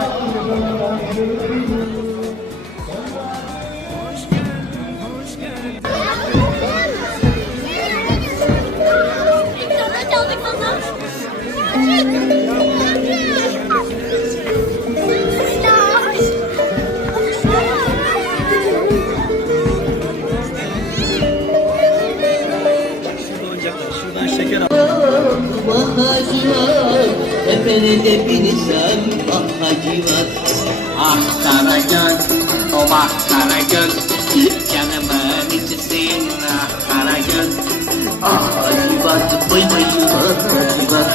Şuradan şeker al. Hacivat Tepene de binsem ah hacivat Ah Karagöz o bak Karagöz Canımın içisin ah Karagöz Ah hacivat vay hacivat hacivat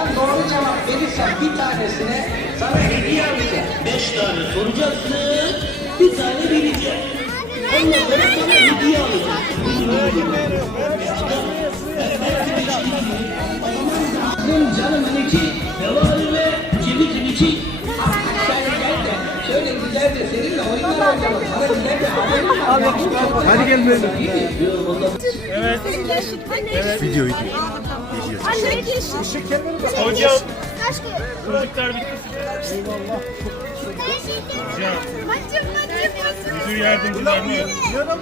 Sen doğru cevap verirsen bir tanesine sana hediye alacağım. Beş tane soracaksın bir tane Ondan sonra sana hediye alacağım Benim canımın içi Devali ve cimicim içi. Şöyle güzel de seninle oyunlar oynayalım. Sana güzel de haberim var. Hadi gel böyle. Video video. Anne yeşil. Hocam. Kaç kere? Çocuklar bitti. Hocam. Maçım maçım. Müdür yardımcılarını